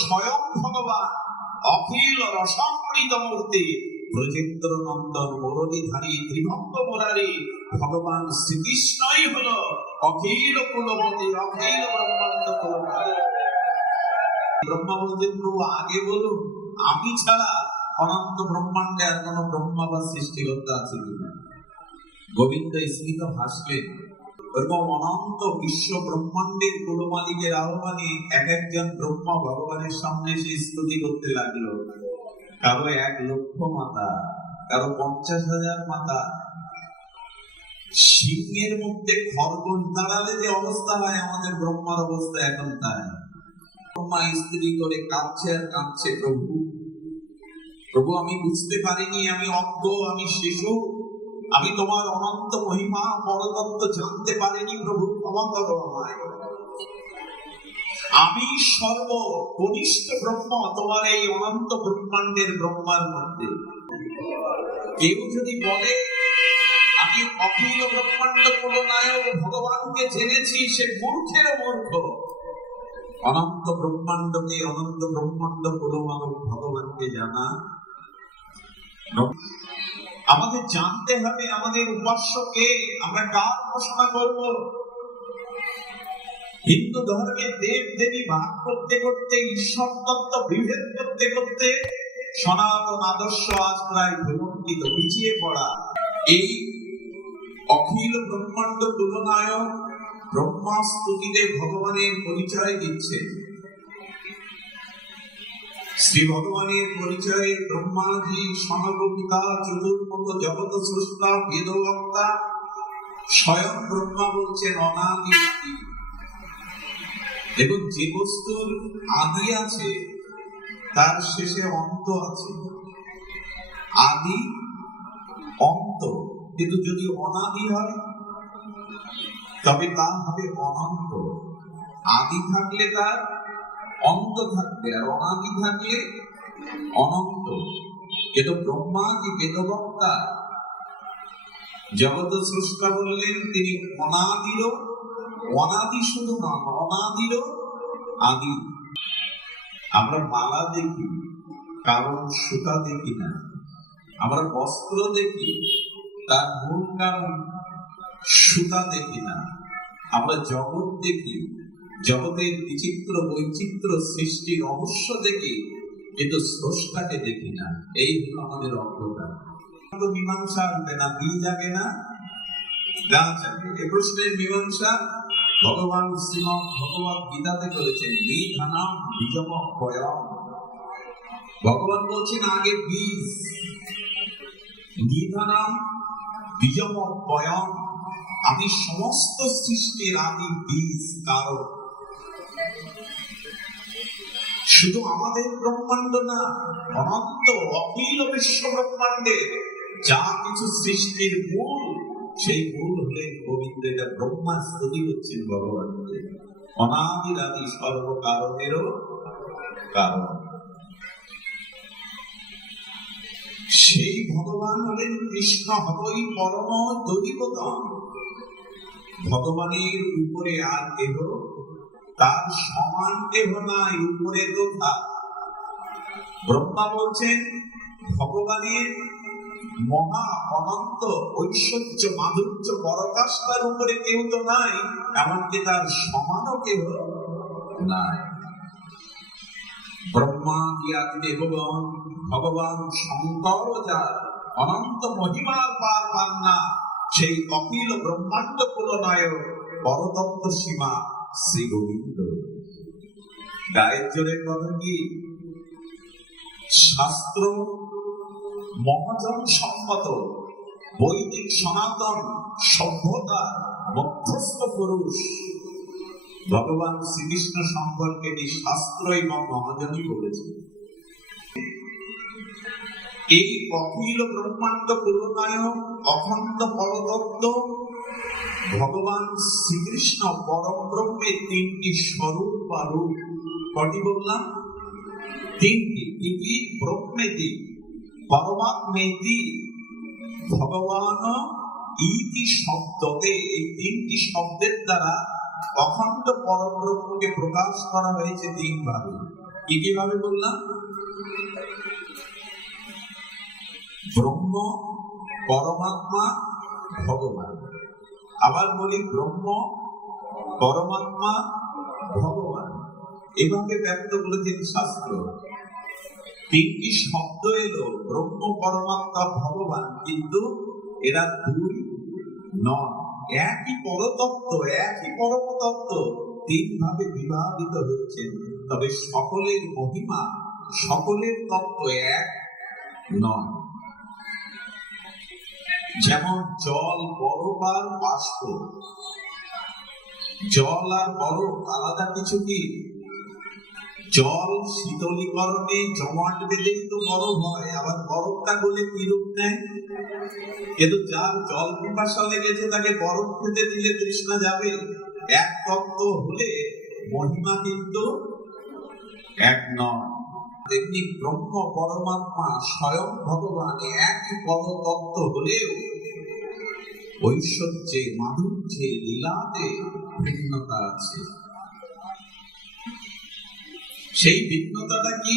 স্বয়ং ভগবান অখিল রসামৃত মূর্তি ব্রজেন্দ্র নন্দন মুরলীধারী ত্রিভঙ্গ মুরারি ভগবান শ্রীকৃষ্ণই হলো অখিল কুলপতি, অখিল ব্রহ্মাণ্ড কুলপতি। ব্রহ্মা বলছেন, প্রভু আগে বলুন, আমি ছাড়া অনন্ত ব্রহ্মাণ্ডে আর কোন ব্রহ্মা বা সৃষ্টিকর্তা আছে কিনা? গোবিন্দ স্মিত হাসলেন। এরকম অনন্ত বিশ্ব ব্রহ্মাণ্ডের কুলমালিকের আহ্বানে এক একজন ব্রহ্মা ভগবানের সামনে এসে স্তুতি করতে লাগলো। কারো 1,00,000 মাথা, কারো 50,000 মাথা। সিংহের মধ্যে খরগোশ দাঁড়ালে যে অবস্থা হয়, আমাদের ব্রহ্মার অবস্থা এখন তাই। ব্রহ্মা স্ত্রী করে কাঁদছে আর কাঁদছে, প্রভু প্রভু আমি বুঝতে পারিনি, আমি অজ্ঞ, আমি শিশু, আমি তোমার অনন্ত মহিমা পরতত্ত্ব জানতে পারিনি, প্রভু ক্ষমা করো আমায়। আমি সর্ব কনিষ্ঠ ব্রহ্ম তোমার এই অনন্ত ব্রহ্মাণ্ডের ব্রহ্মার মধ্যে। কেউ যদি বলে আমি অখিল ব্রহ্মাণ্ড কুলনায়ক ভগবানকে জেনেছি, সে মূর্খেরও মূর্খ। অনন্ত ব্রহ্মাণ্ডকে, অনন্ত ব্রহ্মাণ্ড কুলমানব ভগবানকে জানা। আমাদের জানতে হবে আমাদের উপাস্য কে, আমরা কার উপাসনা করব। হিন্দু ধর্মে দেব দেবী ভাগ করতে করতে, ঈশ্বর তত্ত্ব বিভেদ করতে করতে সনাতন আদর্শ আজ প্রায় ভ্রমণ্ডিত, পিছিয়ে পড়া। এই অখিল ব্রহ্মাণ্ড কুলনায়ক ব্রহ্মা স্তুতিতে ভগবানের পরিচয় দিচ্ছে। শ্রী ভগবানের পরিচয়ে ব্রহ্মাজি সমগোপিতা চতুর্মুখ জগৎ স্রষ্টা বেদবক্তা স্বয়ং ব্রহ্মা বলছেন অনাদি। এবং যে বস্তুর আদি আছে তার শেষে অন্ত আছে। আদি অন্ত, কিন্তু যদি অনাদি হয় তবে তা হবে অনন্ত। আদি থাকলে তার অন্ত থাকবে, আর অনাদি থাকলে অনন্ত। কিন্তু ব্রহ্মা কি বেদবক্তা, জগৎ স্রষ্টা বললেন তিনি অনাদিরও অনাদি, শুধু নন অনাদিরও আদি। আমরা মালা দেখি, কারণ সুতা দেখি না। আমরা বস্ত্র দেখি, তার মূল কারণ সুতা দেখি না। আমরা জগৎ দেখি, জগতের বিচিত্র বৈচিত্র্য সৃষ্টি রহস্য দেখি, কিন্তু স্রষ্টাকে দেখি না। এই হলো আমাদের অজ্ঞতা। মীমাংসা আসবে না, বীজ যাবে না, গাছ যাবে। এ প্রশ্নের মীমাংসা ভগবান শ্রীমৎ ভগবত গীতাতে করেছেন, বীজানাম বীজম বয়ম। ভগবান বলছেন আগে বীজ, নিধানাম বীজম বয়ম। আমি সমস্ত সৃষ্টির আদি বীজ, কারণ শুধু আমাদের ব্রহ্মাণ্ড না, অনন্ত অখিল বিশ্ব ব্রহ্মাণ্ডে যা কিছু সৃষ্টির মূল, সেই মূল হলেন গোবিন্দ। এটা ব্রহ্মা স্তুতি হচ্ছেন ভগবানকে, অনাদির আদি সর্বকারণেরও কারণ। সেই ভগবান হলেন কৃষ্ণ, হবই পরম দৈবতম। ভগবানের উপরে আর কেহ, তার সমান কেহ নাই, উপরে তোথা। ব্রহ্মা বলছেন ভগবানের মহা অনন্ত ঐশ্বর্য মাধুর্য পরাকাষ্ঠার উপরে কেউ তো নাই, এমনকি তার সমানও কেউ নাই। ব্রহ্মা জ্ঞাতি দেবগণ, ভগবান শঙ্কর যার অনন্ত মহিমার পার পান না, সেই অখিল ব্রহ্মাণ্ড কুলনায়ক পরতত্ত্ব সীমা শ্রী গোবিন্দ। গায়ের জোরের কথা কি? শাস্ত্র মহাজন সম্মত বৈদিক সনাতন সভ্যতা মধ্যস্থ পুরুষ ভগবান শ্রীকৃষ্ণ সম্পর্কে শাস্ত্র এবং মহাজনই বলেছে। এই অখিল ব্রহ্মাণ্ড কুলনায়ক অখণ্ড পরতত্ত্ব ভগবান শ্রীকৃষ্ণ পরম ব্রহ্মের 3টি স্বরূপ বা রূপ। কটি বললাম? 3টি। কি? ব্রহ্মেতি, পরমাত্মেতি, ভগবান ইতি শব্দতে। এই 3টি শব্দের দ্বারা অখণ্ড পরব্রহ্মকে প্রকাশ করা হয়েছে 3 ভাবে। কি কিভাবে বললাম? ব্রহ্ম, পরমাত্মা, ভগবান। আবার বলি ব্রহ্ম, পরমাত্মা, ভগবান। এভাবে ব্যক্ত করেছেন শাস্ত্র। তিনটি শব্দ এলো, ব্রহ্ম, পরমাত্মা, ভগবান, কিন্তু এরা দুই নয়, একই পরতত্ত্ব, একই পরমতত্ত্ব, তিন ভাবে বিভাজিত হয়েছেন। তবে সকলের মহিমা, সকলের তত্ত্ব এক নয়। যেমন জল, বরফ আর বাষ্প। জল আর বরফ আলাদা কিছু কি? জল শীতলীকরণে জমাট বেঁধেই তো বরফ হয়, আবার বরফটা গলে কি রূপ নেয়? কিন্তু যার জল পিপাসা লেগেছে তাকে বরফ খেতে দিলে তৃষ্ণা যাবে। এক তত্ত্ব হলে মহিমা কিন্তু এক নয়। তেমনি ব্রহ্ম, পরমাত্মা, স্বয়ং ভগবান একই পরতত্ত্ব হলেও ঐশ্বর্যে, মাধুর্যে, লীলাতে ভিন্নতা আছে। সেই ভিন্নতাটা কি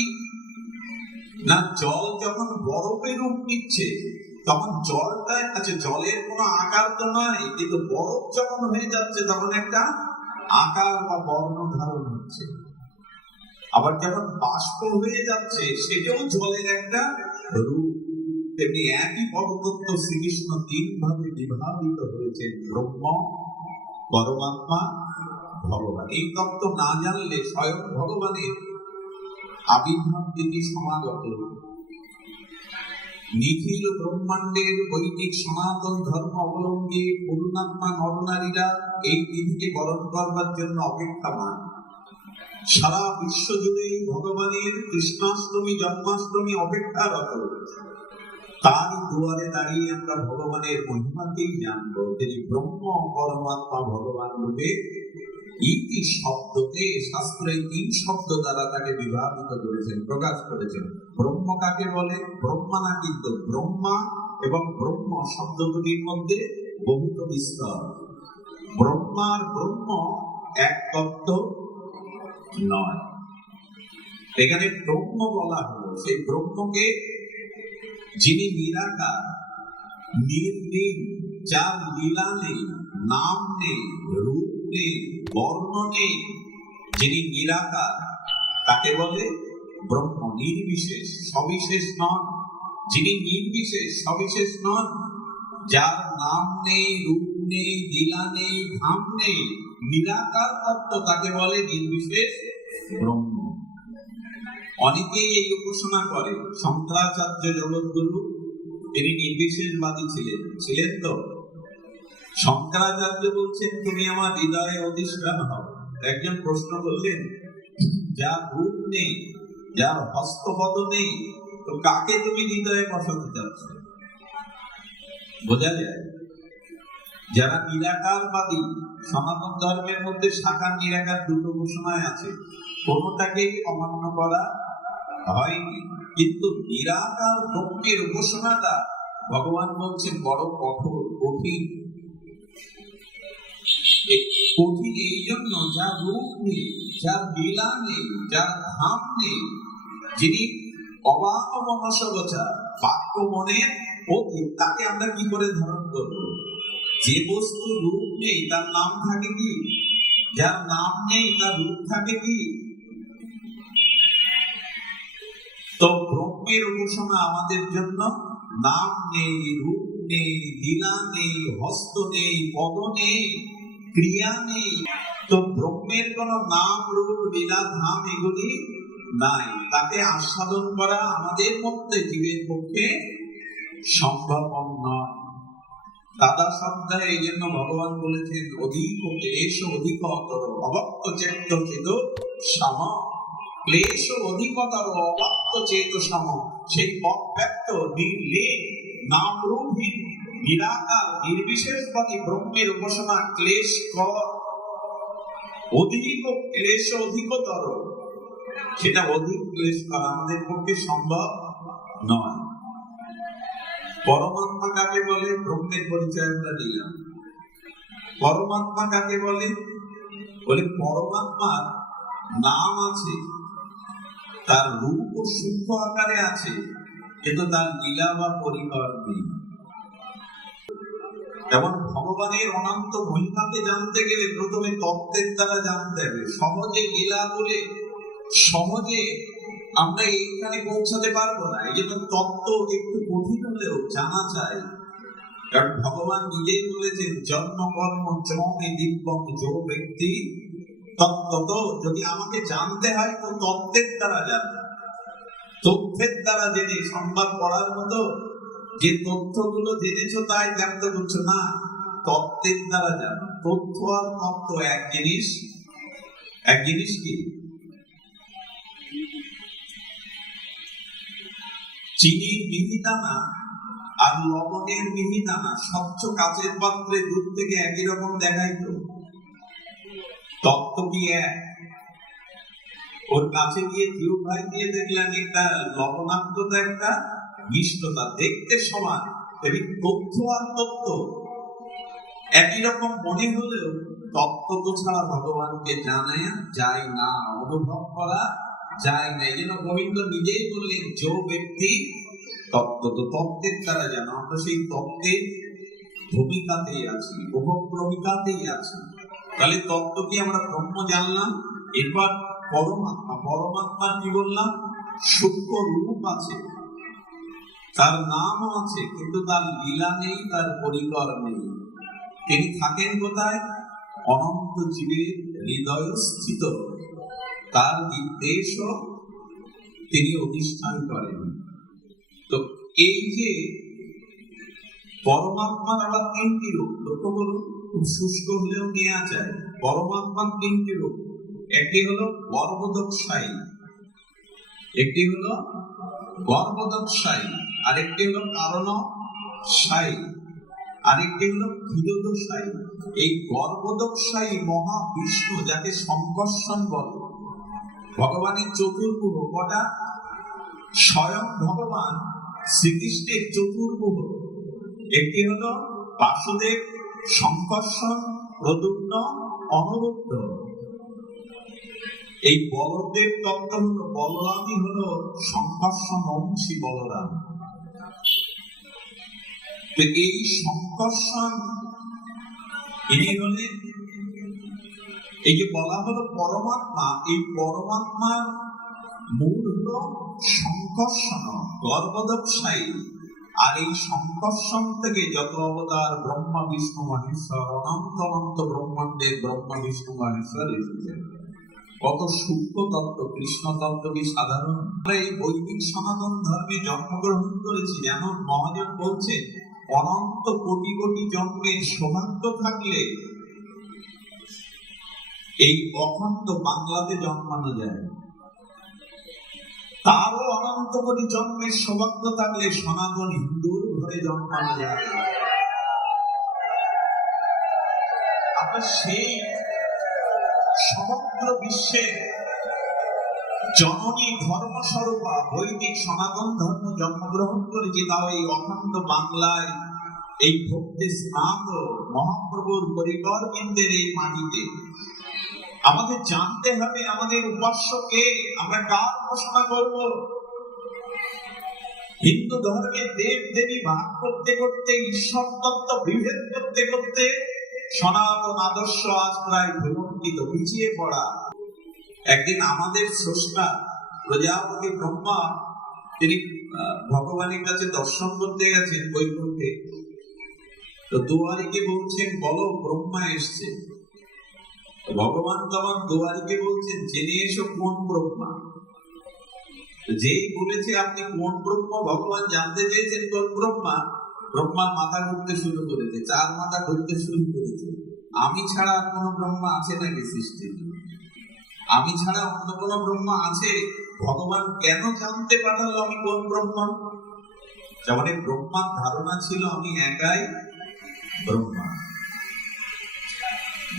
না? জল যখন বরফের রূপ নিচ্ছে তখন জলটা আছে, জলের কোনো আকার তো নয়, কিন্তু বরফ যখন হয়ে যাচ্ছে তখন একটা আকার বা বর্ণ ধারণ হচ্ছে। আবার যখন বাষ্প হয়ে যাচ্ছে সেটাও জলের একটা রূপ। তেমনি একই পরতত্ত্ব শ্রীকৃষ্ণ তিন ভাবে বিভাজিত হয়েছেন, ব্রহ্ম, পরমাত্মা, ভগবান। এই তত্ত্ব না জানলে স্বয়ং ভগবানের আবির্ভাব তিনি সমাগত। নিখিল ব্রহ্মাণ্ডের বৈদিক সনাতন ধর্ম অবলম্বী পূর্ণাত্মা নরনারীরা এই তিথিকে বরণ করবার জন্য অপেক্ষামান। সারা বিশ্ব জুড়ে ভগবানের কৃষ্ণাষ্টমী, জন্মাষ্টমী অপেক্ষারত। তার দুয়ারে দাঁড়িয়ে আমরা ভগবানের মহিমাকেই জানবো। তিনি ব্রহ্ম, পরমাত্মা, ভগবান রূপে ইতি শব্দতে শাস্ত্রে তিন শব্দ দ্বারা তাকে বিভাজিত করেছেন, প্রকাশ করেছেন। ব্রহ্ম কাকে বলে? ব্রহ্মা না, কিন্তু ব্রহ্মা এবং ব্রহ্ম শব্দ দুটির মধ্যে বহুত বিস্তর। ব্রহ্মার ব্রহ্ম এক তত্ত্ব নয়। এখানে ব্রহ্ম বলা হলো সেই ব্রহ্মকে যিনি নিরাকার, নির্লীন, যার লীলা নেই, নাম নেই, রূপ নেই, বর্ণ নেই, যিনি নিরাকার, তাকে বলে ব্রহ্ম। নির্বিশেষ, সবিশেষ নন। যিনি নির্বিশেষ, সবিশেষ নন, যার নাম নেই, রূপ নেই, লীলা নেই, ধাম নেই, নিরাকার তত্ত্ব, তাকে বলে নির্বিশেষ ব্রহ্ম। অনেকেই এই উপাসনা করে। শঙ্করাচার্য জগৎগুরু তিনি নির্বিশেষবাদী ছিলেন তো। শঙ্করাচার্য বলছেন তুমি আমার হৃদয়ে অধিষ্ঠান হও। একজন প্রশ্ন করলেন, যার রূপ নেই, যার হস্তপদ নেই, তো কাকে তুমি হৃদয়ে বসাতে চাচ্ছ? বোঝা যায় যারা নিরাকারবাদী, সনাতন ধর্মের মধ্যে শাখা নিরাকার দুটো ঘোষণায় আছে, কোনোটাকেই অমান্য করা হয়নি। কিন্তু নিরাকার ব্রহ্মের উপাসনাটা ভগবান বলছেন বড় কঠোর, কঠিন। কঠিন এই জন্য যার রূপ নেই, যার লীলা নেই, যার ধাম নেই, যিনি অবাক মনসগোচর, বাক্য মনের অতীত, তাকে আমরা কি করে ধারণ করব? যে বস্তু রূপ নেই তার নাম থাকে কি? যার নাম নেই তার রূপ থাকে কি? তো ব্রহ্মের উপাসনা আমাদের জন্য নাম নেই, রূপ নেই, লীলা নেই, হস্ত নেই, পদ নেই, ক্রিয়া নেই। তো ব্রহ্মের কোন নাম, রূপ, লীলা, ধাম এগুলি নাই। তাকে আস্বাদন করা আমাদের মধ্যে জীবের পক্ষে সম্ভব নয়। দাদা সপ্তাহে এই জন্য ভগবান বলেছেন অধিক ক্লেশ অধিকতর অভক্ত চেত চেত সম। ক্লেশ অধিকতর অভক্ত চেত সম। সেই অব্যক্ত, নির্লীন, নাম রূপহীন, নিরাকার, নির্বিশেষবাদী ব্রহ্মের উপাসনা ক্লেশ কর। অধিক ক্লেশ অধিকতর, সেটা অধিক ক্লেশ করা আমাদের পক্ষে সম্ভব নয়। পরমাত্মা কাকে বলে? ব্রহ্মের পরিচয় আমরা দিলাম। পরমাত্মা কাকে বলে? বলে পরমাত্মার নাম আছে, তার রূপ ও সূক্ষ্ম আকারে আছে, কিন্তু তার লীলা বা পরিবার নেই। যেমন ভগবানের অনন্ত মহিমাকে জানতে গেলে প্রথমে তত্ত্বের দ্বারা জানতে হবে। সহজে লীলা বলে সহজে আমরা এইখানে পৌঁছাতে পারবো না। এই জন্য তত্ত্ব একটু কঠিন হলেও জানা চাই। কারণ ভগবান নিজেই বলেছেন, জন্ম কর্ম চমে দিব্যং যো ব্যক্তি তত্ত্ব। যদি আমাকে জানতে হয় তো তত্ত্বের দ্বারা জানতে, তথ্যের দ্বারা জেনে। সংবাদ পড়ার মতো যে তথ্যগুলো জেনেছো তাই জানতে পারছো না, তত্ত্বের দ্বারা জানো। তথ্য আর তত্ত্ব এক জিনিস। এক জিনিস কি? চিনির মিহিদানা আর লবণের মিহিদানা স্বচ্ছ কাচের পাত্রে দূর থেকে একই রকম দেখাইতো, তত্ত্ব কি এক? ওর কাছে গিয়ে জিউ ভাই দিয়ে দেখলেন একটা লবণাক্ততা, একটা মিষ্টতা, দেখতে সমান। তথ্য আর তত্ত্ব একই রকম মনে হলেও তত্ত্ব তো ছাড়া ভগবানকে জানা যায় না, অনুভব করা যায় না। এই জন্য গোবিন্দ নিজেই বললেন, যে ব্যক্তি তত্ত্ব। তো তত্ত্বের দ্বারা জানো। আমরা সেই তত্ত্বের ভূমিকাতেই আছি, উপক্রমিকাতেই আছি। তাহলে তত্ত্ব কি? আমরা ব্রহ্ম জানলাম। এরপর পরমাত্মা। পরমাত্মা কি বললাম? সূক্ষ্ম রূপ আছে, তার নামও আছে, কিন্তু তার লীলা নেই, তার পরিকর নেই। তিনি থাকেন কোথায়? অনন্ত জীবের হৃদয় স্থিত। তার নির্দেশও তিনি অধিষ্ঠান করেন। তো এই যে পরমাত্মার আবার তিনটি রূপ, লক্ষ্য করুন, খুব শুষ্ক হলেও নেওয়া যায়। পরমাত্মার তিনটি রূপ। একটি হলো গর্ভোদকশায়ী, একটি হলো গর্ভোদকশায়ী, আরেকটি হলো কারণশায়ী, আরেকটি হলো ক্ষীরোদশায়ী। এই গর্ভোদকশায়ী মহাবিষ্ণু, যাকে সংকর্ষণ বলে, ভগবানের চতুর্ভুজ। কটা? স্বয়ং ভগবান শ্রীকৃষ্ণের চতুর্ভুজ। একটি হলো বাসুদেব, সংকর্ষণ, প্রদ্যুম্ন, অনিরুদ্ধ। এই বলদেব তত্ত্ব হলো, বলরামই হলো সংকর্ষণ অংশী বলরাম। তো এই সংকর্ষণ ইনি হলেন, এই যে বলা হলো পরমাত্মা, এই পরমাত্মার মূল হলো সংকর্ষণ, গর্ভোদকশায়ী। আর এই সংকর্ষণ থেকে যত অবতার ব্রহ্মা বিষ্ণু মহেশ্বর, অনন্ত অনন্ত ব্রহ্মাণ্ডের ব্রহ্মা বিষ্ণু মহেশ্বর এসেছেন। কত সূক্ষ্ম তত্ত্ব! কৃষ্ণ তত্ত্ব কি সাধারণ? আমরা এই বৈদিক সনাতন ধর্মে জন্মগ্রহণ করেছি। যেমন মহাজন বলছেন, অনন্ত কোটি কোটি জন্মের সৌভাগ্য থাকলে এই অখণ্ড বাংলাতে জন্মানো যায়। তারও অনন্ত কোটি জন্মের সৌভাগ্য থাকলে সনাতন হিন্দুর ঘরে জন্মানো যায়। আমরা সেই সমগ্র বিশ্বের জননী ধর্মস্বরূপা বৈদিক সনাতন ধর্ম জন্মগ্রহণ করেছি। তাও এই অখণ্ড বাংলায়, এই ভক্তি স্নাত মহাপ্রভুর পরিবার বৃন্দের এই মাটিতে। আমাদের জানতে হবে আমাদের উপাস্য কে, আমরা কার উপাসনা করব। হিন্দু ধর্মে দেব দেবী ভাগ করতে করতে, ঈশ্বর তত্ত্ব বিভেদ করতে করতে সনাতন আদর্শ আজ প্রায় ভুলণ্ঠিত, পিছিয়ে পড়া। একদিন আমাদের স্রষ্টা প্রজাপতি ব্রহ্মা, তিনি ভগবানের কাছে দর্শন করতে গেছেন বৈকুণ্ঠে। তো দুয়ারিকে বলছেন, বলো ব্রহ্মা এসছে। ভগবান তখন দুয়ারিকে বলছেন, জেনে এসো কোন ব্রহ্মা। যেই বলেছে আপনি কোন ব্রহ্মা, ভগবান জানতে চেয়েছেন কোন ব্রহ্মা। ব্রহ্মার মাথা ঘুরতে শুরু করেছে, চার মাথা ঘুরতে শুরু করেছে। আমি ছাড়া কোন ব্রহ্মা আছে নাকি সৃষ্টি? আমি ছাড়া অন্য কোন ব্রহ্মা আছে? ভগবান কেন জানতে পাঠালো আমি কোন ব্রহ্মা? যেমন ব্রহ্মার ধারণা ছিল আমি একাই ব্রহ্মা।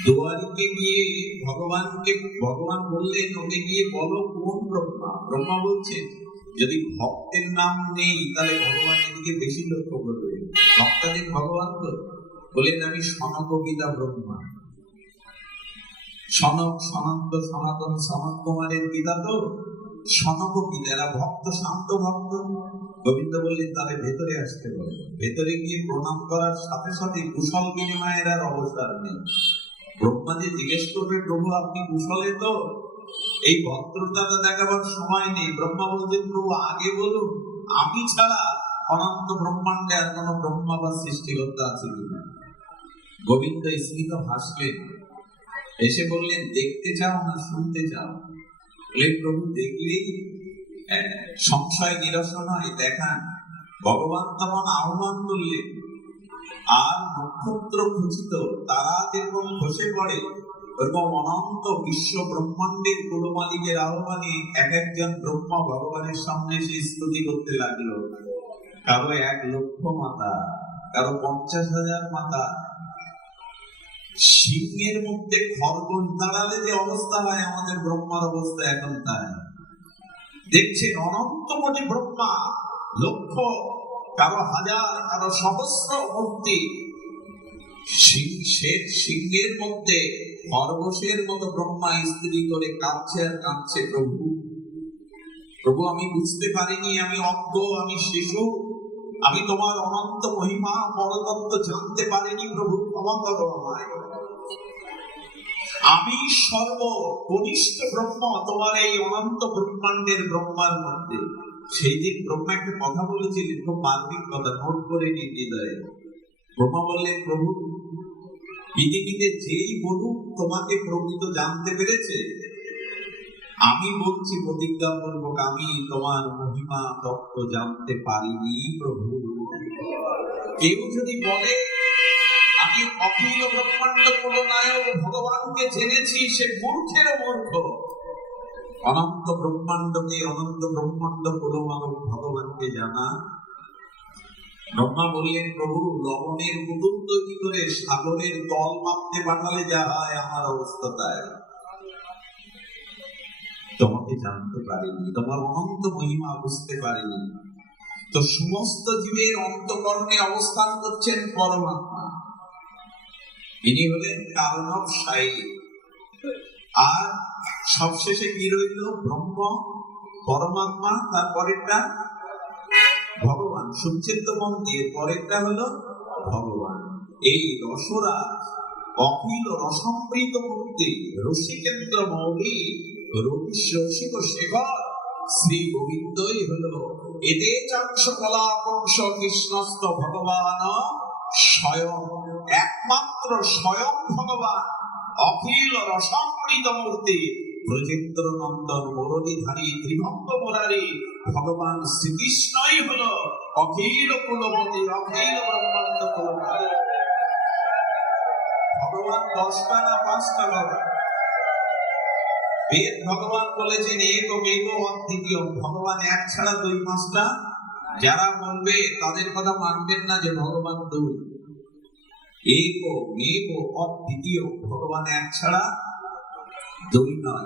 দুয়ারিকে গিয়ে ভগবান বললেন, ওকে গিয়ে বলো কোন ব্রহ্মা। ব্রহ্মা বলছে, যদি ভক্তের নাম নেই তাহলে ভগবান এদিকে বেশি লক্ষ্য করবে। ভক্তাদের ভগবান তো বলেন, আমি সনক পিতা ব্রহ্মা। সনক সনন্ত সনাতন সনত কুমারের পিতা তো। সনকপিল, এরা ভক্ত, শান্ত ভক্ত। গোবিন্দ বললেন তাদের ভেতরে আসতে বলো। ভেতরে গিয়ে প্রণাম করার সাথে সাথে কুশল বিনিময়ের আর অবসর নেই। ব্রহ্মাজি জিজ্ঞেস করবে, প্রভু আপনি কুশলে তো? এই ভদ্রতাটা দেখাবার সময় নেই। ব্রহ্মা বলছেন, প্রভু আগে বলুন, আমি ছাড়া অনন্ত ব্রহ্মাণ্ডে আর কোন ব্রহ্মা বা সৃষ্টিকর্তা আছে কিনা? গোবিন্দ স্মিত হাসলেন, এসে বললেন, দেখতে চাও না শুনতে চাও? বলে, প্রভু দেখলেই সংশয় নিরসন হয়, দেখান। ভগবান তখন আহ্বান করলেন, আর নক্ষত্র খচিত তারা যেরকম খসে পড়ে, ওরকম অনন্ত বিশ্ব ব্রহ্মাণ্ডের কুল মালিকের আহ্বানে এক একজন ব্রহ্মা ভগবানের সামনে এসে স্তুতি করতে লাগলো। কারো 1,00,000 মাথা, কারো 50,000 মাথা। সিংহের মধ্যে খরগোশ দাঁড়ালে যে অবস্থা হয়, আমাদের ব্রহ্মার অবস্থা এখন তাই। দেখছেন অনন্ত কোটি ব্রহ্মা, লক্ষ, কারো হাজার, কারো সহস্র মূর্তি। সিংহের মধ্যে খরগোশের মতো ব্রহ্মা স্ত্রী করে কাঁদছে আর কাঁদছে, প্রভু প্রভু আমি বুঝতে পারিনি, আমি অজ্ঞ, আমি শিশু, আমি তোমার অনন্ত মহিমা পরতত্ত্ব জানতে পারিনি, প্রভু ক্ষমা করো আমায়। আমি সর্বকনিষ্ঠ ব্রহ্ম তোমার এই অনন্ত ব্রহ্মাণ্ডের ব্রহ্মার মধ্যে। সেই দিন ব্রহ্মা একটা কথা বলেছিলেন, খুব মার্মিক কথা, নোট করে নিন হৃদয়ে। ব্রহ্মা বললেন, প্রভু পৃথিবীতে যেই বলুক তোমাকে প্রকৃত জানতে পেরেছে। আমি বলছি প্রতিজ্ঞাপূর্বক, আমি তোমার মহিমা তত্ত্ব জানতে পারিনি প্রভু। কেউ যদি বলে আমি অখিল ব্রহ্মাণ্ড কুলনায়ক ভগবানকে জেনেছি, সে মূর্খেরও মূর্খ। অনন্ত ব্রহ্মাণ্ডকে, অনন্ত ব্রহ্মাণ্ড কুলমানব ভগবানকে জানা। ব্রহ্মা বললেন, প্রভু লবণের পুতুল তৈরি করে সাগরের তল মাপতে পাঠালে যা হয়, আমার অবস্থা তাই। তোমাকে জানতে পারিনি, তোমার অনন্ত মহিমা বুঝতে পারিনি। তো সমস্ত জীবের অন্তঃকরণে অবস্থান করছেন পরমাত্মা। ইনি হলেন কারণবশায়ী। আর সবশেষে কি রইল? ব্রহ্ম, পরমাত্মা, তারপরেরটা ভগবান। শুনছেন তো মন দিয়ে? পরেরটা হলো ভগবান। এই রসরাজ, অখিল রসমৃত মূর্তি, রসিকেন্দ্র মৌলী, রসিক শেখর শ্রী গোবিন্দই হলো এতে চাংশ কলাপংশ কৃষ্ণস্ত ভগবান স্বয়ং, একমাত্র স্বয়ং ভগবান, অখিল রসমৃত মূর্তি, ব্রজেন্দ্র নন্দন মুরলীধারী ত্রিভঙ্গ মুরারি ভগবান শ্রীকৃষ্ণই হলো অখিল কুলপতি, অখিল ব্রহ্মাণ্ড কুলপতি। ভগবান 10টা না 5টা বাবা? বেদ ভগবান বলেছেন একমেব অদ্বিতীয়, ভগবান এক ছাড়া 2-5টা। যারা বলবে তাদের কথা মানবেন না যে ভগবান 2। একমেব অদ্বিতীয়, ভগবান এক ছাড়া 2 নয়।